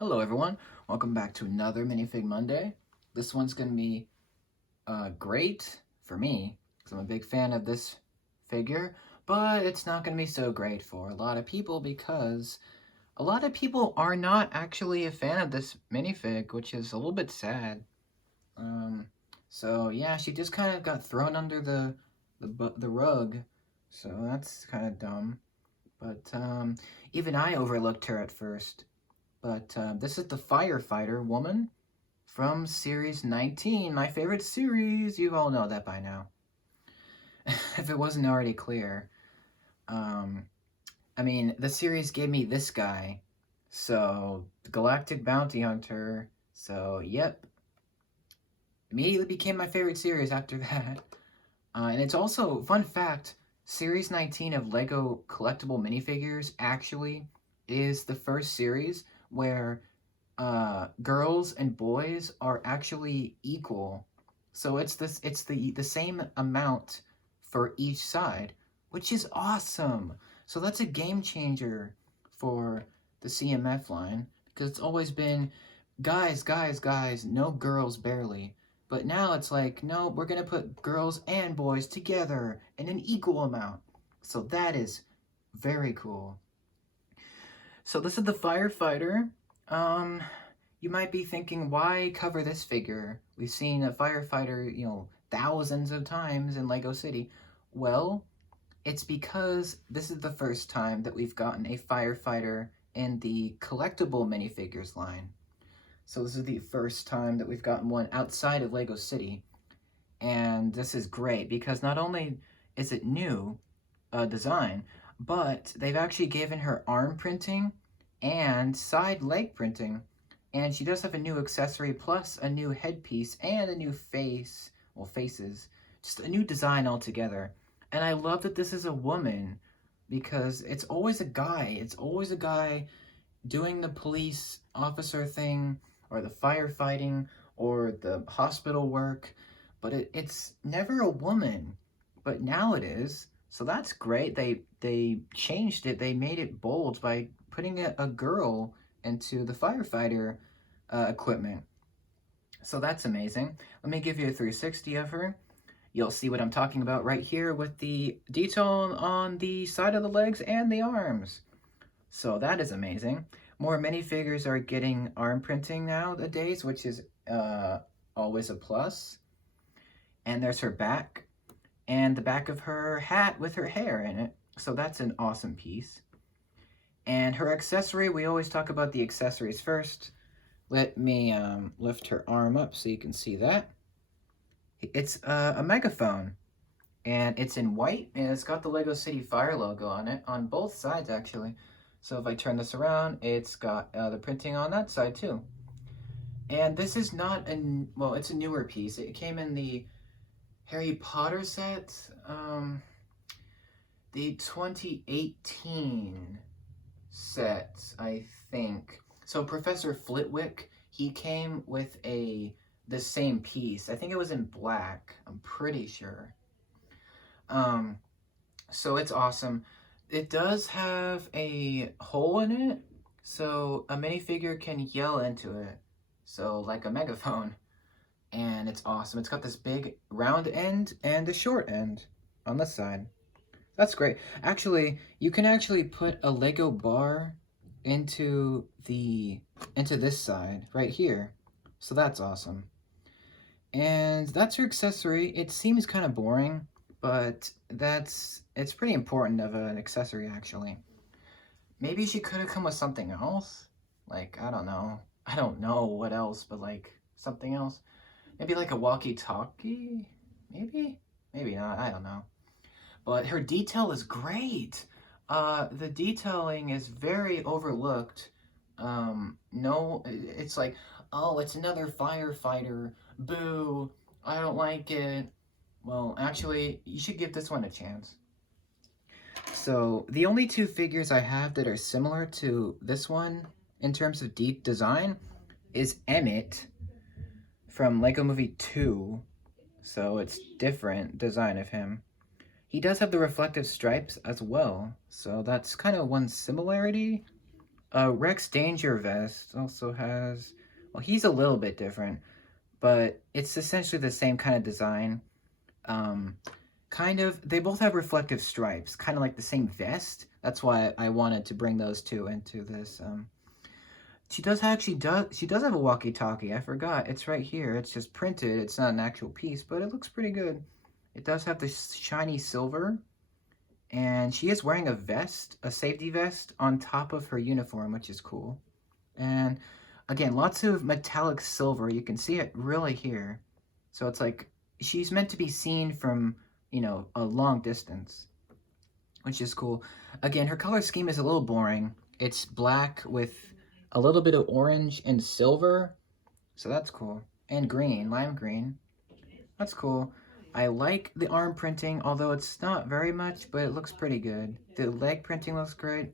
Hello everyone, welcome back to another Minifig Monday. This one's going to be great for me, because I'm a big fan of this figure, but it's not going to be so great for a lot of people because a lot of people are not actually a fan of this minifig, which is a little bit sad. Um, so yeah, she just kind of got thrown under the rug, so that's kind of dumb. But even I overlooked her at first. But this is the Firefighter woman from Series 19, my favorite series. You all know that by now. If it wasn't already clear. Um, I mean, the series gave me this guy. So, the Galactic Bounty Hunter. So, yep. Immediately became my favorite series after that. And it's also, fun fact, Series 19 of LEGO collectible minifigures actually is the first series where girls and boys are actually equal. So it's the same amount for each side, which is awesome. So that's a game changer for the CMF line because it's always been guys, guys, guys, no girls barely. But now it's like, no, we're gonna put girls and boys together in an equal amount. So that is very cool. So this is the Firefighter. Um, you might be thinking, why cover this figure? We've seen a Firefighter, thousands of times in Lego City. Well, it's because this is the first time that we've gotten a Firefighter in the collectible minifigures line. So this is the first time that we've gotten one outside of Lego City. And this is great because not only is it new design, but they've actually given her arm printing and side leg printing. And she does have a new accessory plus a new headpiece and a new face, well, faces, just a new design altogether. And I love that this is a woman because it's always a guy. It's always a guy doing the police officer thing or the firefighting or the hospital work, but it's never a woman. But now it is. So that's great. They changed it. They made it bold by putting a girl into the firefighter equipment. So that's amazing. Let me give you a 360 of her. You'll see what I'm talking about right here with the detail on the side of the legs and the arms. So that is amazing. More minifigures are getting arm printing nowadays, which is always a plus. And there's her back, and the back of her hat with her hair in it. So that's an awesome piece. And her accessory, we always talk about the accessories first. Let me lift her arm up so you can see that. It's a megaphone, and it's in white, and it's got the Lego City Fire logo on it, on both sides actually. So if I turn this around, it's got the printing on that side too. And this is not well, it's a newer piece. It came in the Harry Potter set, the 2018 set, I think. So Professor Flitwick, he came with the same piece. I think it was in black. I'm pretty sure. Um, so it's awesome. It does have a hole in it, so a minifigure can yell into it. So like a megaphone. And it's awesome. It's got this big round end and a short end on the side. That's great. Actually, you can actually put a Lego bar into this side right here. So that's awesome. And that's her accessory. It seems kind of boring, but it's pretty important of an accessory actually. Maybe she could have come with something else. Like, I don't know. I don't know what else, but like something else. Maybe like a walkie-talkie? Maybe? Maybe not. I don't know. But her detail is great. The detailing is very overlooked. No, it's like, oh, it's another firefighter. Boo. I don't like it. Well, actually, you should give this one a chance. So, the only two figures I have that are similar to this one in terms of deep design is Emmett from Lego Movie 2. So, it's different design of him. He does have the reflective stripes as well, so that's kind of one similarity. Rex Danger Vest also has, well, he's a little bit different, but it's essentially the same kind of design. Um, kind of, they both have reflective stripes, kind of like the same vest. That's why I wanted to bring those two into this. She does have a walkie-talkie. I forgot. It's right here. It's just printed. It's not an actual piece, but it looks pretty good. It does have the shiny silver, and she is wearing a vest, a safety vest, on top of her uniform, which is cool. And again, lots of metallic silver. You can see it really here. So it's like she's meant to be seen from, a long distance, which is cool. Again, her color scheme is a little boring. It's black with a little bit of orange and silver. So that's cool. And green, lime green. That's cool. I like the arm printing, although it's not very much, but it looks pretty good. The leg printing looks great.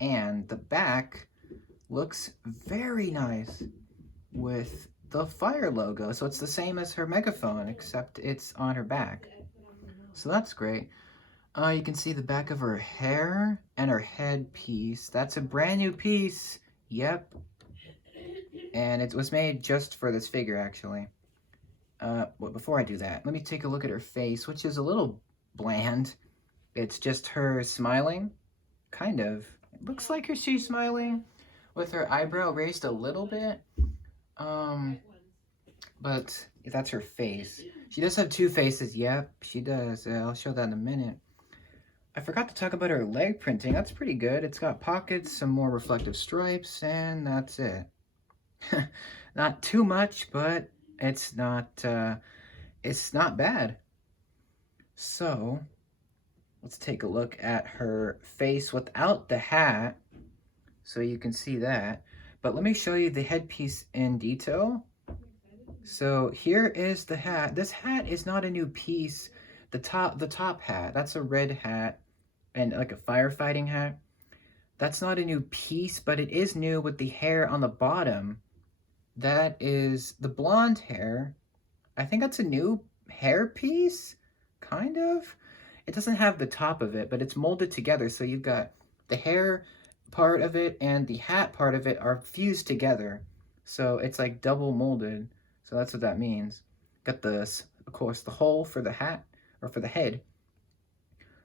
And the back looks very nice with the fire logo. So it's the same as her megaphone, except it's on her back. So that's great. You can see the back of her hair and her headpiece. That's a brand new piece. Yep. And it was made just for this figure, actually. Well, before I do that, let me take a look at her face, which is a little bland. It's just her smiling. Kind of. It looks like she's smiling with her eyebrow raised a little bit. But that's her face. She does have two faces. Yep, she does. I'll show that in a minute. I forgot to talk about her leg printing. That's pretty good. It's got pockets, some more reflective stripes, and that's it. Not too much, but it's not bad. So, let's take a look at her face without the hat, so you can see that. But let me show you the headpiece in detail. So here is the hat. This hat is not a new piece. The top hat, that's a red hat and like a firefighting hat. That's not a new piece, but it is new with the hair on the bottom. That is the blonde hair. I think that's a new hair piece, kind of. It doesn't have the top of it, but it's molded together. So you've got the hair part of it and the hat part of it are fused together. So it's like double molded. So that's what that means. Got this, of course, the hole for the hat, or for the head.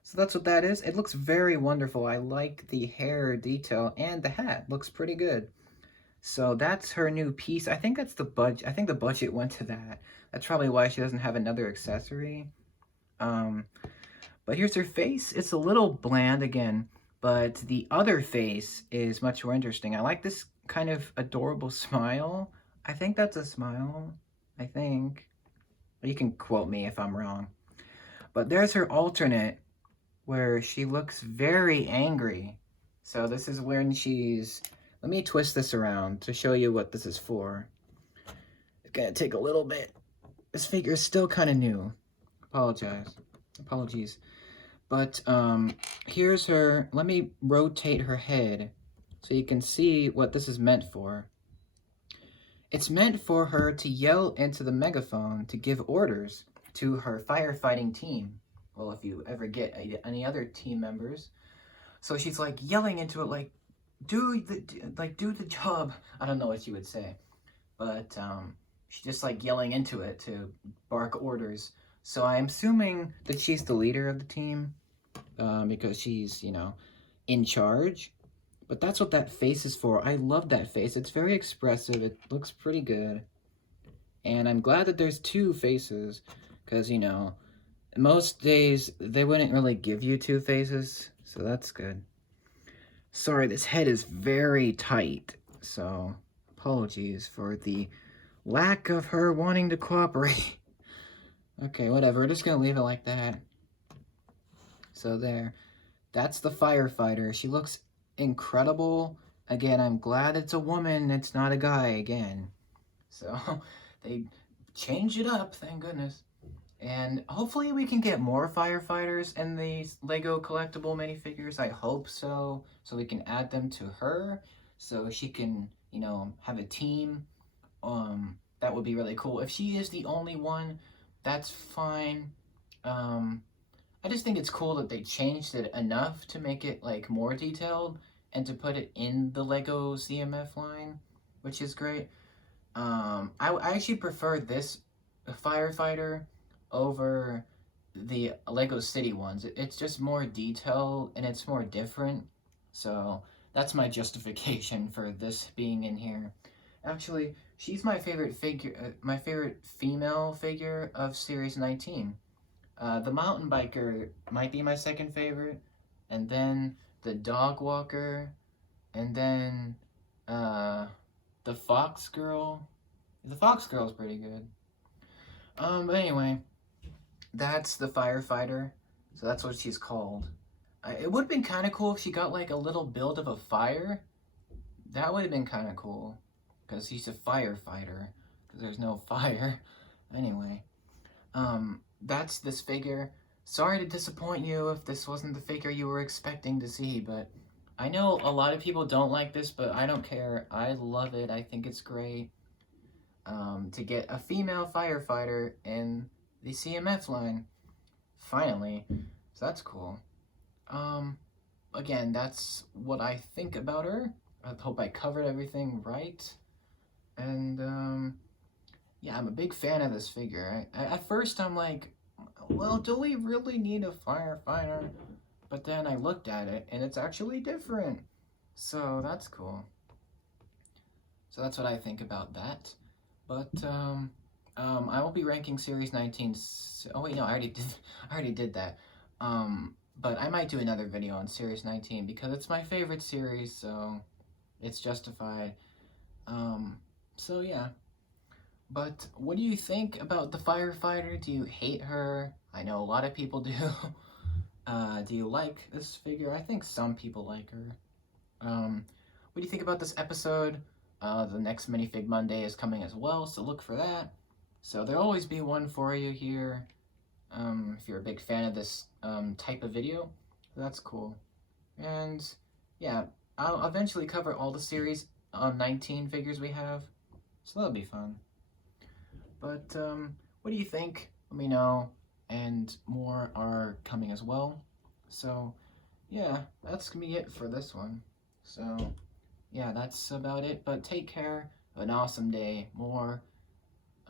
So that's what that is. It looks very wonderful. I like the hair detail, and the hat looks pretty good. So that's her new piece. I think that's the budget. I think the budget went to that. That's probably why she doesn't have another accessory. But here's her face. It's a little bland again, but the other face is much more interesting. I like this kind of adorable smile. I think that's a smile. I think. You can quote me if I'm wrong. But there's her alternate, where she looks very angry. So this is when she's... Let me twist this around to show you what this is for. It's gonna take a little bit. This figure is still kind of new. Apologies. But here's her... Let me rotate her head so you can see what this is meant for. It's meant for her to yell into the megaphone to give orders to her firefighting team. Well, if you ever get any other team members. So she's like yelling into it like, do the job. I don't know what she would say. But she's just like yelling into it to bark orders. So I'm assuming that she's the leader of the team because she's, in charge. But that's what that face is for. I love that face. It's very expressive. It looks pretty good. And I'm glad that there's two faces because, most days they wouldn't really give you two faces. So that's good. Sorry, this head is very tight. So apologies for the lack of her wanting to cooperate. Okay, whatever. We're just going to leave it like that. So there. That's the firefighter. She looks incredible. Again, I'm glad it's a woman. It's not a guy again. So they changed it up. Thank goodness. And hopefully we can get more firefighters in these Lego collectible minifigures. I hope so. So we can add them to her. So she can, have a team. That would be really cool. If she is the only one, that's fine. I just think it's cool that they changed it enough to make it like more detailed. and to put it in the Lego CMF line, which is great. I actually prefer this Firefighter over the Lego City ones. It's just more detail and it's more different. So that's my justification for this being in here. Actually, she's my favorite figure, my favorite female figure of Series 19. The mountain biker might be my second favorite, and then the dog walker, and then the fox girl. The fox girl's pretty good. But anyway, that's the Firefighter. So that's what she's called. It would have been kind of cool if she got like a little build of a fire. That would have been kind of cool. Because she's a firefighter. Because there's no fire. Anyway. That's this figure. Sorry to disappoint you if this wasn't the figure you were expecting to see, but I know a lot of people don't like this, but I don't care. I love it. I think it's great. To get a female firefighter in the CMF line. Finally. So that's cool. Again, that's what I think about her. I hope I covered everything right. And, yeah, I'm a big fan of this figure. At first, I'm like, well, do we really need a firefighter? But then I looked at it, and it's actually different. So that's cool. So that's what I think about that. But I will be ranking Series 19. Oh wait, no, I already did that. But I might do another video on Series 19 because it's my favorite series, so it's justified. So yeah. But what do you think about the Firefighter? Do you hate her? I know a lot of people do. Do you like this figure? I think some people like her. What do you think about this episode? The next Minifig Monday is coming as well, so look for that. So there'll always be one for you here. If you're a big fan of this type of video, that's cool. And yeah, I'll eventually cover all the series 19 figures we have, so that'll be fun. But what do you think? Let me know, and more are coming as well. So yeah, that's gonna be it for this one. So yeah, that's about it. But take care. Have an awesome day. More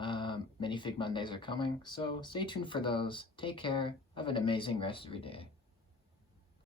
Minifig Mondays are coming, so stay tuned for those. Take care. Have an amazing rest of your day.